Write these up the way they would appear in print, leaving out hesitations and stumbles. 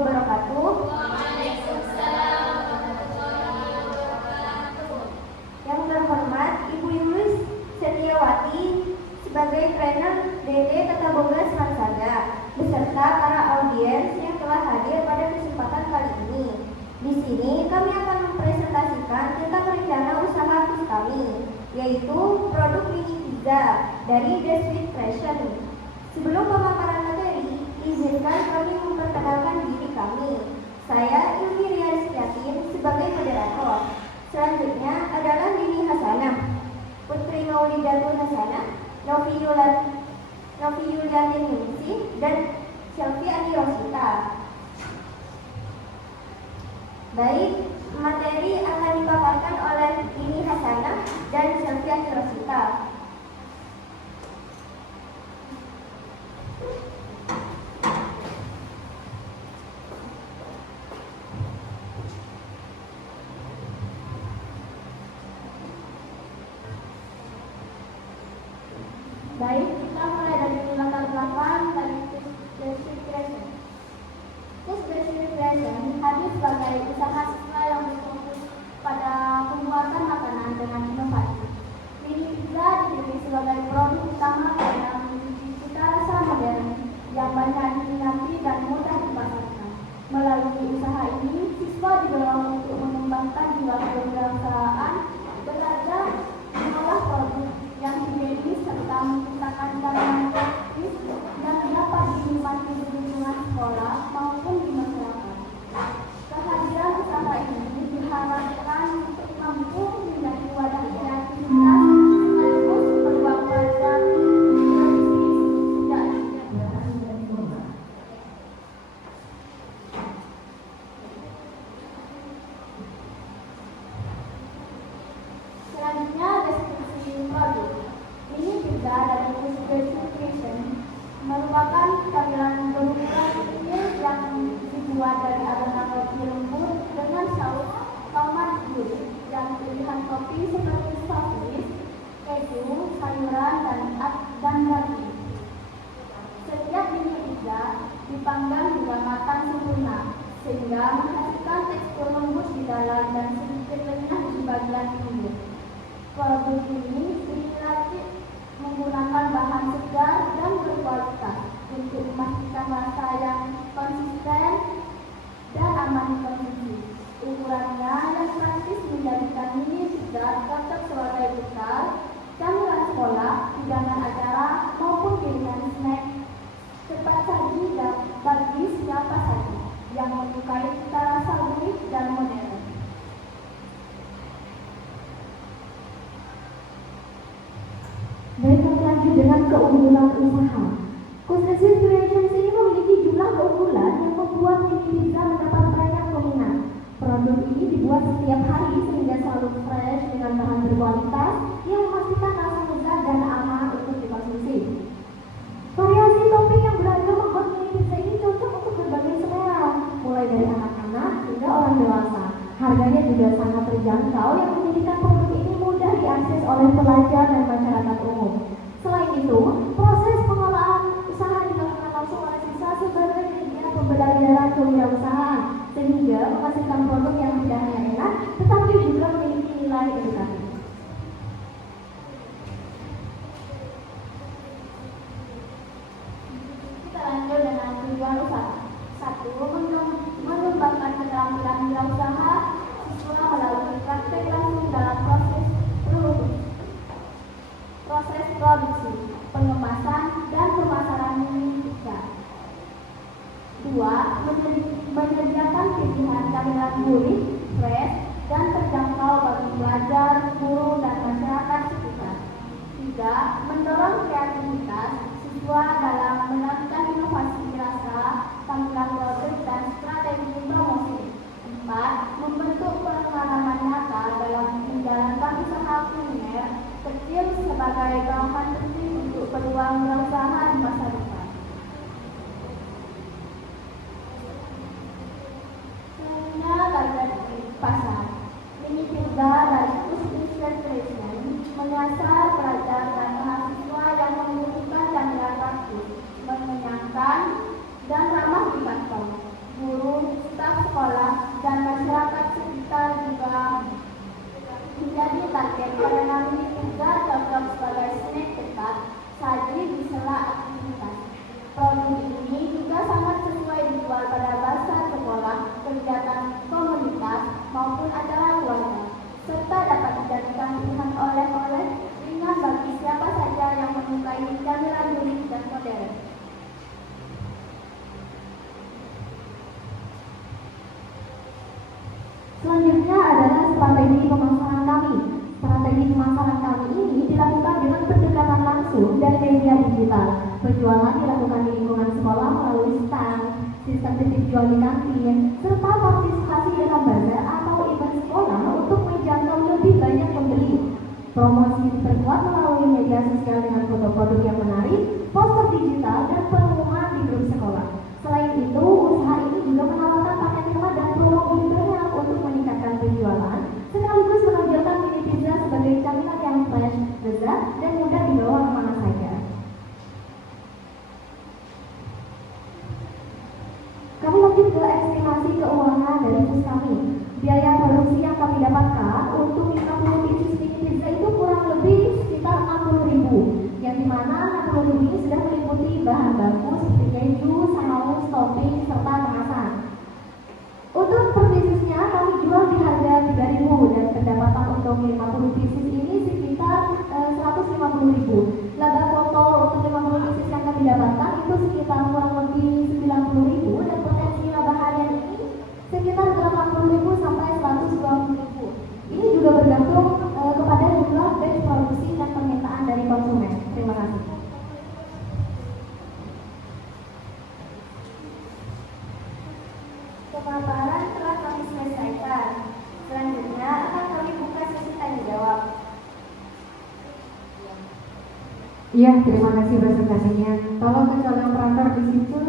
wabarakatuh. Yang terhormat Ibu Yulus Setiawati sebagai trainer DT Tata Boga Samansada beserta para audiens yang telah hadir pada kesempatan kali ini. Di sini kami akan mempresentasikan tentang rencana usaha kami, yaitu produk mini pizza dari The Sweet Fashion. Sebelum pemaparan materi, izinkan kami memperkenalkan diri kami. Saya Ilmi Riyastiatin sebagai moderator. Selanjutnya adalah Lini Hasanah, Putri Maulidatul Hasanah, Novi Yulianin Ningsih, dan Sylvia Andi Rosita. Baik, materi akan dipaparkan oleh Lini Hasanah dan Sylvia Andi Rosita. Baik, kita mulai dari latar belakang dari The Sweet Fashion. The Sweet Fashion hadir sebagai usaha siswa yang berfokus pada pembuatan makanan dengan inovasi. Mini pizza dipilih sebagai produk utama karena memiliki cita rasa modern yang banyak diminati dan mudah dipasarkan. Melalui usaha ini, siswa didorong untuk mengembangkan jiwa kewirausahaan, belajar mengolah produk yang higienis serta menciptakan barang gratis yang dapat dinikmati di lingkungan sekolah maupun di masyarakat. Kehadiran usaha ini diharapkan untuk mampu menjadi wadah kreativitas sekaligus peluang pelajar sejak selanjutnya deskripsi produk. Ini pizza dari Specification merupakan camilan berukuran kecil yang dibuat dari adonan roti lembut dengan saus tomat gurih dan pilihan topping seperti sosis, keju, sayuran, dan daging. Setiap mini pizza dipanggang hingga matang sempurna sehingga menghasilkan tekstur lembut di dalam dan sedikit renyah di bagian pinggir. Produk ini diracik menggunakan bahan segar dan berkualitas untuk memastikan rasa yang konsisten dan aman dikonsumsi. Ukurannya yang praktis menjadikan mini pizza cocok sebagai bekal, camilan sekolah, hidangan acara, maupun pilihan snack cepat saji dan bagi siapa saja yang menyukai cita rasa unik dan modern. Baik, kami lanjut dengan keunggulan usaha. Cosmetic Creations ini memiliki jumlah keunggulan yang membuat mini pizza mendapat banyak peminat. Produk ini dibuat setiap hari sehingga selalu fresh dengan bahan berkualitas yang memastikan rasa lezat dan aman untuk dikonsumsi. Variasi topping yang beragam membuat mini pizza ini cocok untuk berbagai selera, mulai dari anak-anak hingga orang dewasa. Harganya juga sangat terjangkau yang menjadikan produk ini mudah diakses oleh pelajar dan masyarakat umum. Selain itu, proses pengelolaan usaha dilakukan langsung oleh siswa sebagai media pembelajaran kewirausahaan, sehingga menghasilkan produk yang tidak hanya enak, tetapi juga memiliki nilai edukatif. Kita lanjut dengan tujuan usaha. 1. Mengembangkan keterampilan wirausaha siswa melalui praktek langsung dalam proses produksi, pengemasan, dan pemasaran mini pizza. 2. Menyediakan pilihan camilan gurih, fresh, dan terjangkau bagi pelajar, guru, dan masyarakat sekitar. 3. Mendorong kreativitas siswa dalam melakukan inovasi rasa, tampilan produk, dan strategi promosi. 4. Membentuk pengalaman nyata dalam menjalankan usaha kuliner kecil sebagai gampang penting untuk peluang usaha di masa depan. Selanjutnya target pasar. Mini pizza dari Specification menyasar pelajar dan mahasiswa yang membutuhkan camilan praktis strategi pemasaran kami. Strategi pemasaran kami ini dilakukan dengan pendekatan langsung dari media digital. Penjualan dilakukan di lingkungan sekolah melalui stand, sistem titip jual di kantin, serta partisipasi dalam bazar atau event sekolah untuk menjangkau lebih banyak pembeli. Promosi diperkuat melalui media sosial dengan foto produk yang menarik, poster digital, dan pengumuman di grup sekolah. Selain itu, usaha ini juga menawarkan paket hemat dan promo berbayar untuk meningkatkan penjualan, sekaligus menonjolkan mini pizza sebagai camilan yang fresh, lezat, dan mudah dibawa kemana saja. Kami lanjut ke estimasi keuangan dari bus kami. Biaya produksi yang kami dapatkan untuk 50 pieces mini pizza itu kurang lebih sekitar 60.000, yang dimana 60.000 ini sudah meliputi bahan baku seperti keju, saus, topping, serta kemasan. Untuk per piecesnya kami jual di harga 3.000 dan pendapatan untuk 50 pieces ini sekitar 150.000. Laba kotor untuk 50 pieces yang kami dapatkan itu sekitar kurang lebih 90.000 dan potensi laba harian ini sekitar 80.000 sampai 120.000. Ini juga bergantung kepada jumlah batch produksi dan permintaan dari konsumen. Terima kasih. Pemaparan telah kami selesaikan. Selanjutnya akan kami buka sesi tanya jawab. Iya, terima kasih presentasinya. Tolong ke calon operator di situ,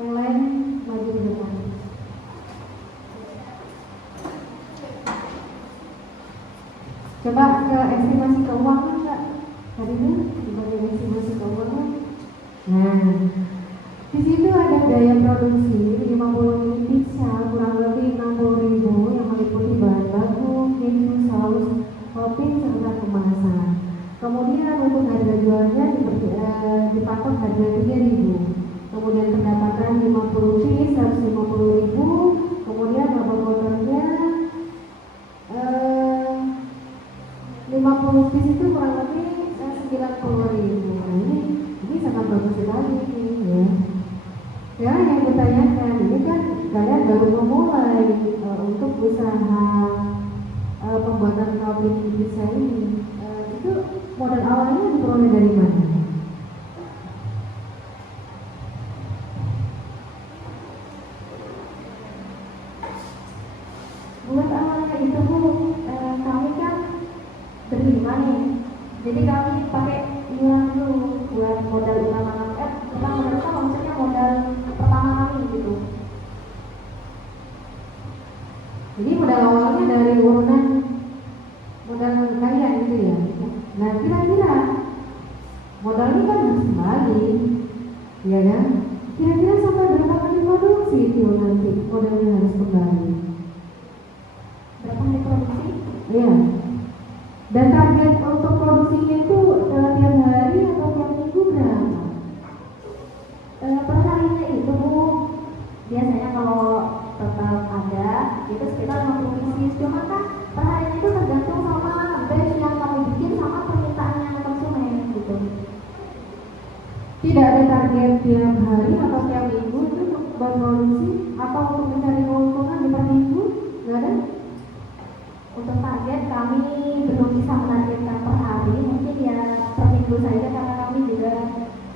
yang lain maju ke depan. Coba ke estimasi keuangan, Kak. Tadi itu di bagian estimasi keuangan. Nah, di situ ada daya produksi 50 unit pizza kurang lebih 60.000 yang meliputi bahan baku, keju, saus, topping, serta kemasan. Kemudian untuk harga jualnya dipatok harga 3.000. Kemudian pendapatan 50 piece 150.000. Kemudian laba kotornya 50 piece itu kurang lebih 90.000. Nah, ini sangat bagus sekali ya. Ya, yang bertanyakan ini kan kalian baru memulai untuk usaha pembuatan kopi pizza ini. Itu modal awalnya diperoleh dari mana? Buat awalnya itu Bu, kami kan berlima nih. Jadi kami pakai iuran dulu buat modal utama kami. Bukan modal utama, maksudnya modal pertama kami gitu. Jadi modal awalnya dari urunan modal kalian gitu ya. Nah, kira-kira modal ini kan harus kembali, ya kan? Kira-kira sampai berapa kali produksi itu nanti modalnya harus kembali? Berapa kali produksi? Iya. Dan target untuk produksinya itu tiap hari atau tiap minggu berapa? Perharinya itu Bu, biasanya kalau tetap ada itu sekitar 50 pieces. Cuma kan perharinya itu tergantung sama batch yang kami bikin sama permintaannya konsumen gitu. Tidak ada target tiap hari atau tiap minggu itu untuk berproduksi atau untuk mencari keuntungan di per minggu? Nggak ada? Untuk target kami belum bisa menargetkan per hari, mungkin ya per minggu saja karena kami juga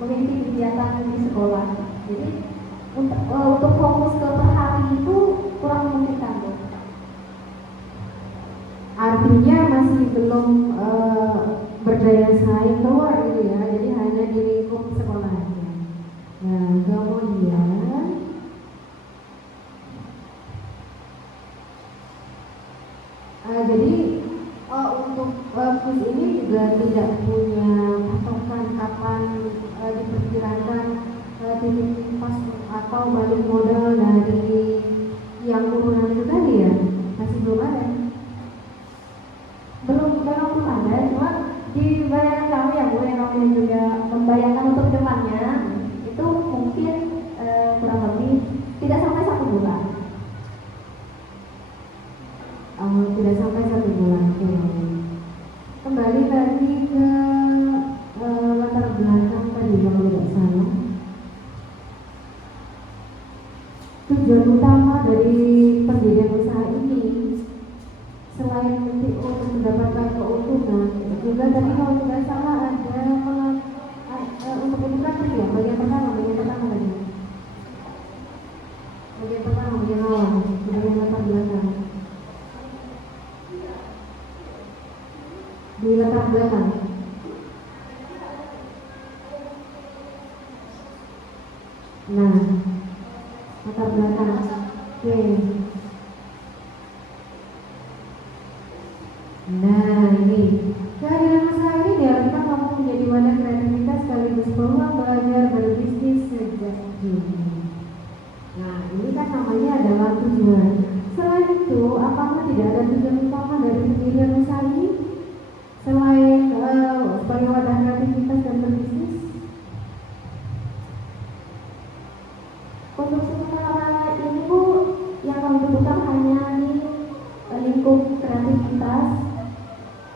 memiliki kegiatan di sekolah. Jadi untuk fokus ke per hari itu kurang memungkinkan Bu. Artinya masih belum berdaya saing keluar gitu ya, jadi hanya di lingkup sekolah aja. Nah, kemudian jadi untuk bus ini juga tidak punya patokan kapan diperkirakan titik pas atau balik modal dari yang urunan itu tadi ya, masih belum ada. Belum ada, cuma di bayangan kami ya Bu, yang kami juga membayangkan untuk depannya itu mungkin kurang lebih tidak sampai 1 bulan. Tidak sampai 1 bulan. Kembali lagi ke latar belakang tadi kalau tidak salah. Tujuan utama dari pendirian usaha ini selain WTO untuk mendapatkan keuntungan. Juga tadi kalau tidak salah ada untuk edukasi ya, bagian pertama lagi. Bagian pertama, bagian awal, bagian latar belakang. Di latar belakang. Nah, latar belakang. Oke. Nah, ini kehadiran usaha ini diharapkan mampu menjadi wadah kreativitas sekaligus peluang belajar berbisnis sejak dini. Nah, ini kan namanya adalah tujuan. Selain itu, apakah tidak ada tujuan utama dari pendirian usaha ini selain sebagai wadah kreativitas dan berbisnis? Untuk sementara ini Bu, yang kami butuhkan hanya di lingkup kreativitas,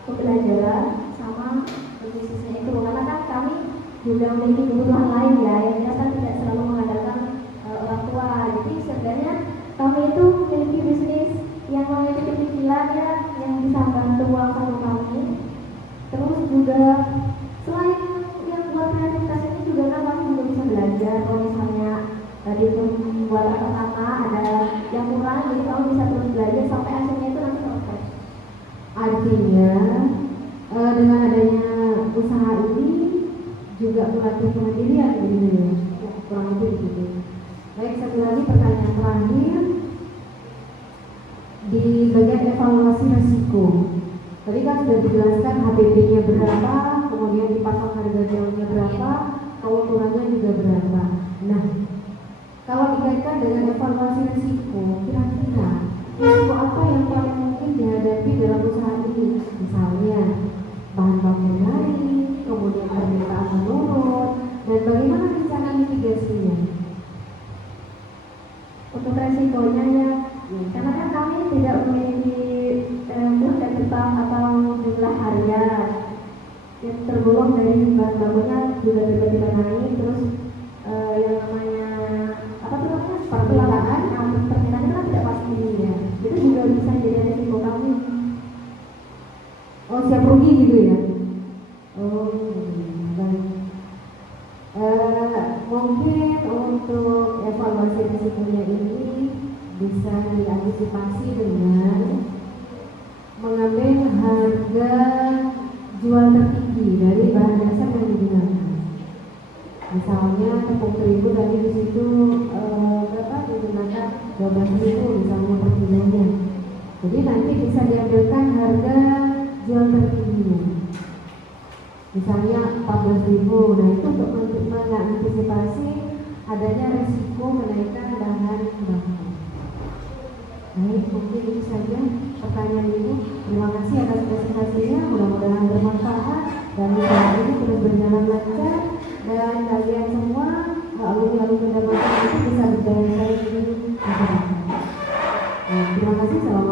pembelajaran, sama bisnisnya itu. Karena kan kami juga memiliki kebutuhan lain ya, yang kita kan tidak selalu mengandalkan orang tua. Jadi sebenarnya kami itu memiliki bisnis yang memiliki kecicilan ya, yang bisa membantu uang saku kami. Terus juga selain yang buat kreativitas ini juga kan kami juga bisa belajar. Kalau misalnya tadi itu buat pertama ada yang kurang, jadi kamu bisa terus belajar sampai akhirnya itu nanti selesai. Artinya dengan adanya usaha ini juga melatih kemandirian gitu ya, kurang lebih begitu. Baik, satu lagi pertanyaan terakhir di bagian evaluasi risiko. Tadi kan sudah dijelaskan HPP-nya berapa, kemudian dipatok harga jualnya berapa, keuntungannya juga berapa. Nah, kalau dikaitkan dengan evaluasi risiko, kira-kira risiko apa yang paling mungkin dihadapi dalam usaha ini? Misalnya bahan baku naik, kemudian permintaan menurun, dan bagaimana rencana mitigasinya? Untuk resikonya ya, karena kan kami tidak memiliki dan tetap atau jumlah harian yang tergolong dari bahan bakunya juga tiba-tiba naik, terus yang namanya apa tuh namanya permintaan itu kan tidak pasti ya, itu juga bisa jadi resiko kami. Oh, siap rugi gitu ya? Oh, baik. Mungkin untuk evaluasi risikonya ini bisa diantisipasi dengan mengambil harga jual tertinggi dari bahan dasar yang digunakan. Misalnya tepung terigu tadi di situ berapa digunakan 12.000 misalnya per kilonya. Jadi nanti bisa diambilkan harga jual tertingginya. Misalnya 14.000. Nah, itu untuk mengantisipasi adanya risiko menaikkan bahan baku. Baik, mungkin itu saja pertanyaan ini. Terima kasih atas presentasinya, mudah-mudahan bermanfaat dan usaha ini terus berjalan lancar dan kalian semua alumni-alumni Dharma itu bisa berjaya di masyarakat. Terima kasih. Selamat